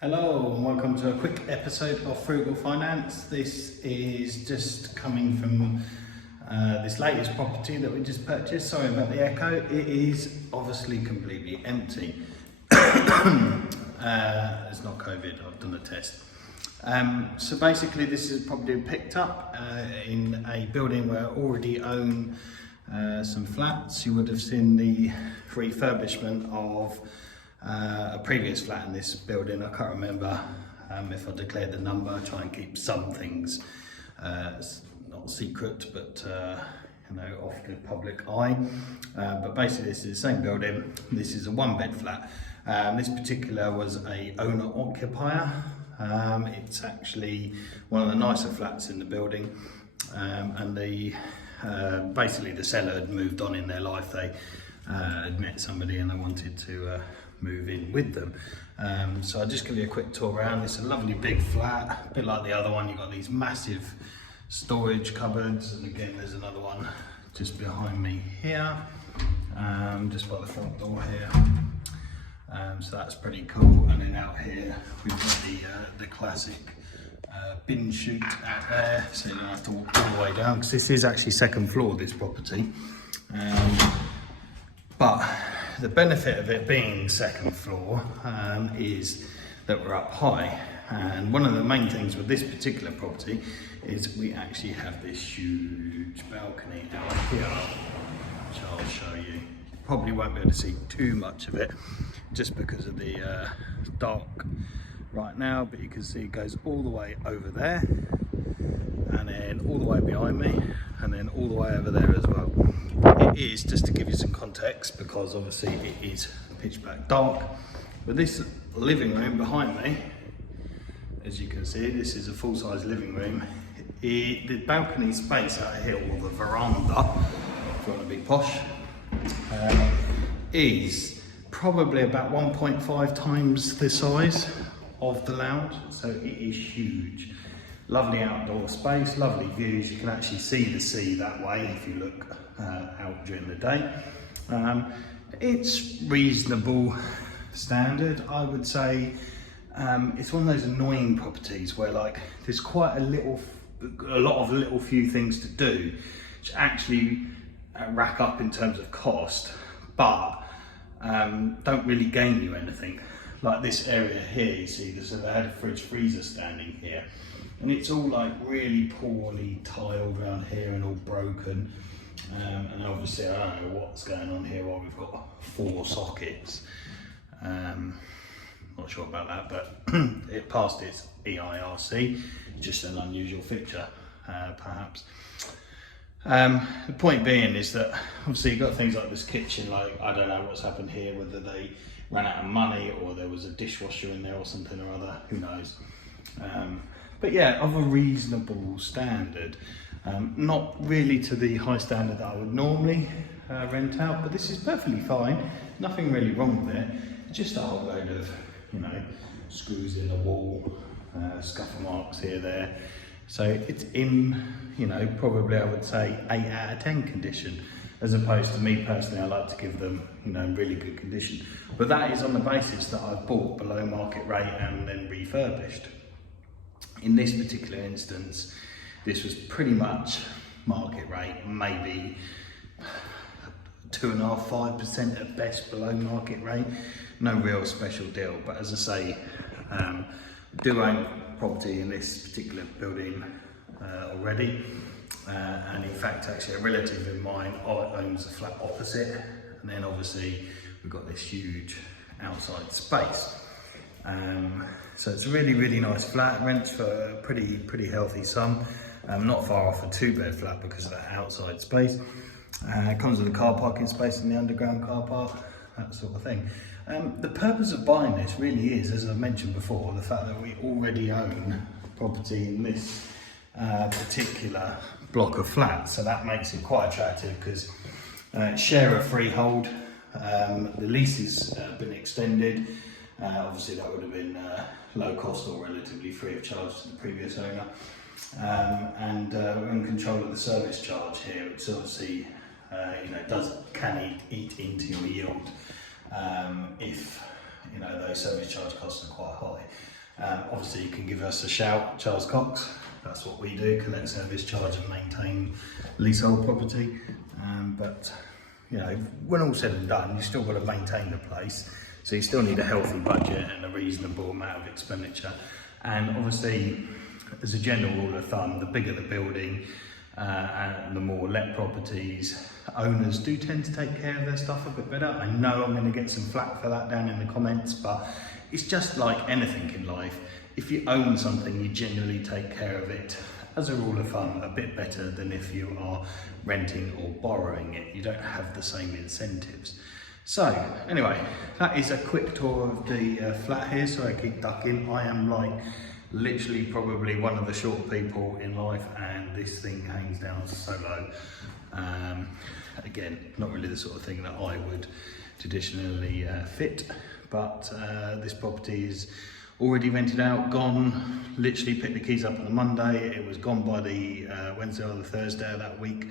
Hello and welcome to a quick episode of Frugal Finance. This is just coming from this latest property that we just purchased. Sorry about the echo. It is obviously completely empty. It's not COVID, I've done a test. So basically this is probably picked up in a building where I already own some flats. You would have seen the refurbishment of a previous flat in this building. I can't remember if I declared the number. I try and keep some things not secret, but off the public eye. But basically this is the same building. This is a one-bed flat. This particular was a owner-occupier. It's actually one of the nicer flats in the building, and basically the seller had moved on in their life. They had met somebody and they wanted to move in with them. So I'll just give you a quick tour around. It's a lovely big flat, a bit like the other one. You've got these massive storage cupboards, and again there's another one just behind me here, just by the front door here. So that's pretty cool. And then out here we've got the classic bin chute out there, so you don't have to walk all the way down, because this is actually second floor, this property. But the benefit of it being second floor is that we're up high, and one of the main things with this particular property is we actually have this huge balcony out here, which I'll show you. Probably won't be able to see too much of it just because of the dark right now, but you can see it goes all the way over there, and then all the way behind me, and then all the way over there as well. It is, just to give you some context, because obviously it is pitch black dark, but this living room behind me, as you can see, this is a full-size living room. The balcony space out here, or the veranda, if you want to be posh, is probably about 1.5 times the size of the lounge, so it is huge. Lovely outdoor space, lovely views. You can actually see the sea that way if you look out during the day. It's reasonable standard, I would say. It's one of those annoying properties where like there's quite a lot of little few things to do, which actually rack up in terms of cost, but don't really gain you anything. Like this area here, you see, they had a fridge freezer standing here, and it's all like really poorly tiled around here and all broken. And obviously I don't know what's going on here while we've got 4 sockets. Not sure about that, but it passed its EIRC, just an unusual feature perhaps. The point being is that obviously you've got things like this kitchen, like I don't know what's happened here, whether they ran out of money or there was a dishwasher in there or something or other, who knows. But yeah, of a reasonable standard. Not really to the high standard that I would normally rent out, but this is perfectly fine. Nothing really wrong with it. Just a whole load of, screws in the wall, scuffle marks here, there. So it's in, probably I would say 8 out of 10 condition, as opposed to me personally, I like to give them, really good condition. But that is on the basis that I've bought below market rate and then refurbished. In this particular instance, this was pretty much market rate, maybe 2.5–5% at best below market rate. No real special deal, but as I say, I do own property in this particular building already, and in fact actually a relative of mine owns a flat opposite, and then obviously we've got this huge outside space. So it's a really nice flat, rents for a pretty healthy sum. Not far off a 2-bed flat because of that outside space. It comes with a car parking space in the underground car park, that sort of thing. The purpose of buying this really is, as I mentioned before, the fact that we already own property in this particular block of flats, so that makes it quite attractive because share a freehold, the lease has been extended. Obviously that would have been low cost or relatively free of charge to the previous owner, and we're in control of the service charge here, which obviously can eat into your yield if you know, those service charge costs are quite high. Obviously you can give us a shout, Charles Cox. That's what we do, collect service charge and maintain leasehold property. But you know, when all said and done, you've still got to maintain the place. So you still need a healthy budget and a reasonable amount of expenditure. And obviously, as a general rule of thumb, the bigger the building and the more let properties, owners do tend to take care of their stuff a bit better. I know I'm going to get some flack for that down in the comments, but it's just like anything in life. If you own something, you generally take care of it, as a rule of thumb, a bit better than if you are renting or borrowing it. You don't have the same incentives. So anyway, that is a quick tour of the flat here. Sorry I keep ducking. I am like literally probably one of the short people in life, and this thing hangs down so low. Again, not really the sort of thing that I would traditionally fit, but this property is already rented out, gone. Literally picked the keys up on the Monday. It was gone by the Wednesday or the Thursday of that week.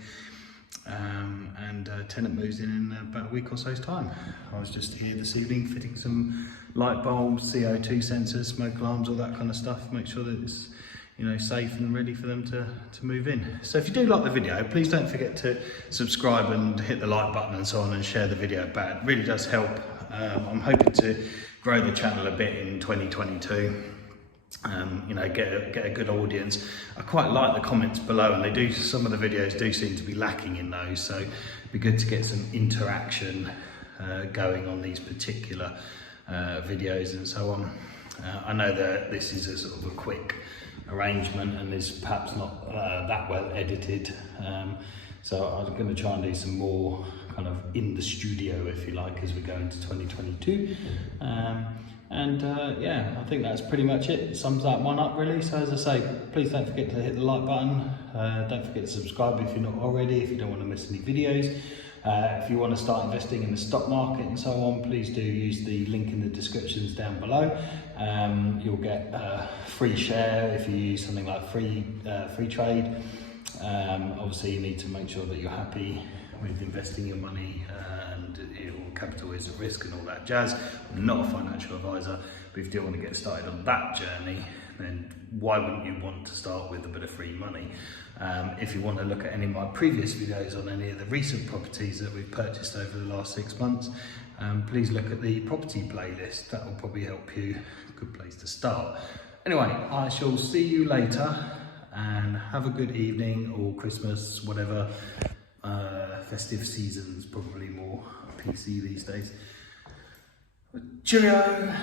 And tenant moves in about a week or so's time. I was just here this evening fitting some light bulbs, CO2 sensors, smoke alarms, all that kind of stuff. Make sure that it's, you know, safe and ready for them to move in. So if you do like the video, please don't forget to subscribe and hit the like button and so on, and share the video back. It really does help. I'm hoping to grow the channel a bit in 2022. You know, get a good audience. I quite like the comments below, and they do, some of the videos do seem to be lacking in those, so it'd be good to get some interaction going on these particular videos and so on. I know that this is a sort of a quick arrangement and is perhaps not that well edited, so I'm going to try and do some more kind of in the studio, if you like, as we go into 2022. Yeah, I think that's pretty much it. It sums that one up really. So as I say, please don't forget to hit the like button. Don't forget to subscribe if you're not already, if you don't want to miss any videos. If you want to start investing in the stock market and so on, please do use the link in the descriptions down below. You'll get a free share if you use something like Freetrade. Obviously you need to make sure that you're happy with investing your money and your capital is at risk and all that jazz. I'm not a financial advisor, but if you do want to get started on that journey, then why wouldn't you want to start with a bit of free money? If you want to look at any of my previous videos on any of the recent properties that we've purchased over the last 6 months, please look at the property playlist. That will probably help you. Good place to start. Anyway, I shall see you later, and have a good evening, or Christmas, whatever. Festive season's probably more PC these days. Cheerio!